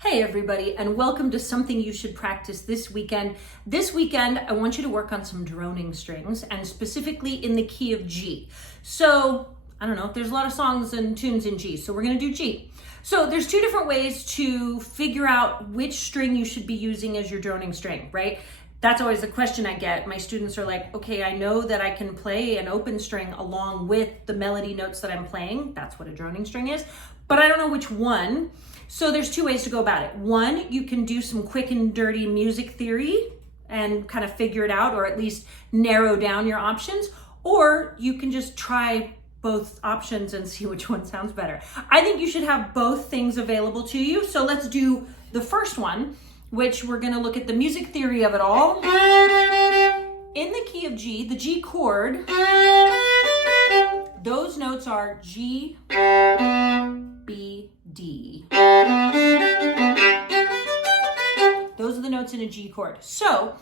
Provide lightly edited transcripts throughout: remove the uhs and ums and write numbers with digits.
Hey everybody, and welcome to Something You Should Practice this weekend. This weekend, I want you to work on some droning strings, and specifically in the key of G. So, I don't know, there's a lot of songs and tunes in G, so we're gonna do G. So there's two different ways to figure out which string you should be using as your droning string, right? That's always the question I get. My students are like, okay, I know that I can play an open string along with the melody notes that I'm playing. That's what a droning string is, but I don't know which one. So there's two ways to go about it. One, you can do some quick and dirty music theory and kind of figure it out, or at least narrow down your options, or you can just try both options and see which one sounds better. I think you should have both things available to you. So let's do the first one, which we're gonna look at the music theory of it all. In the key of G, the G chord, those notes are G, B, D. Those are the notes in a G chord. So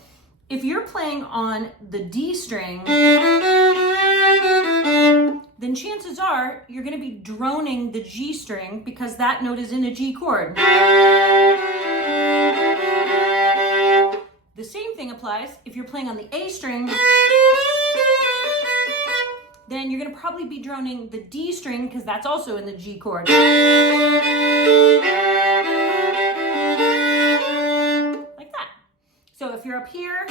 if you're playing on the D string, then chances are you're going to be droning the G string because that note is in a G chord. The same thing applies if you're playing on the A string. Then you're going to probably be droning the D string because that's also in the G chord. Like that. So if you're up here,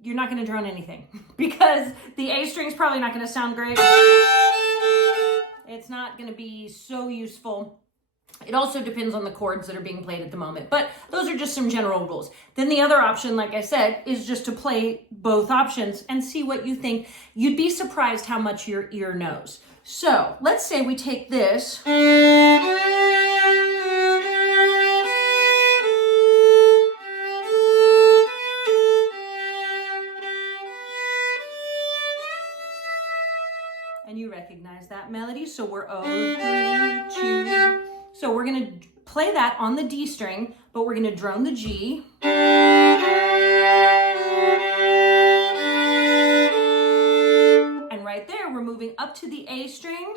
you're not going to drone anything because the A string is probably not going to sound great. It's not going to be so useful. It also depends on the chords that are being played at the moment, but those are just some general rules. Then the other option, like I said, is just to play both options and see what you think. You'd be surprised how much your ear knows. So let's say we take this. And you recognize that melody. So we're 0, 3, 2. So we're gonna play that on the D string, but we're gonna drone the G. And right there, we're moving up to the A string.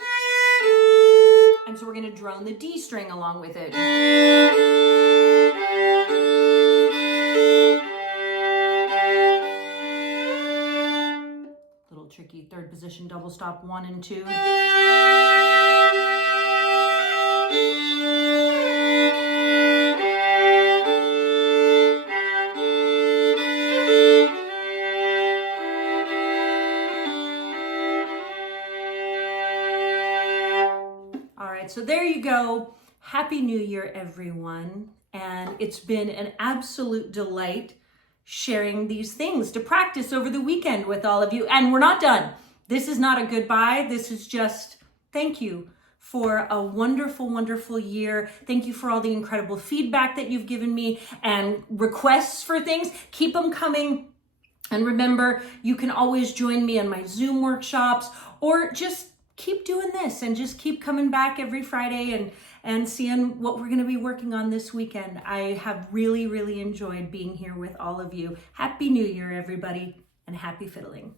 And so we're gonna drone the D string along with it. Little tricky third position double stop 1 and 2. So there you go. Happy New Year, everyone. And it's been an absolute delight sharing these things to practice over the weekend with all of you. And we're not done. This is not a goodbye. This is just thank you for a wonderful, wonderful year. Thank you for all the incredible feedback that you've given me and requests for things. Keep them coming. And remember, you can always join me in my Zoom workshops or just keep doing this and just keep coming back every Friday and seeing what we're going to be working on this weekend. I have really, really enjoyed being here with all of you. Happy New Year, everybody, and happy fiddling.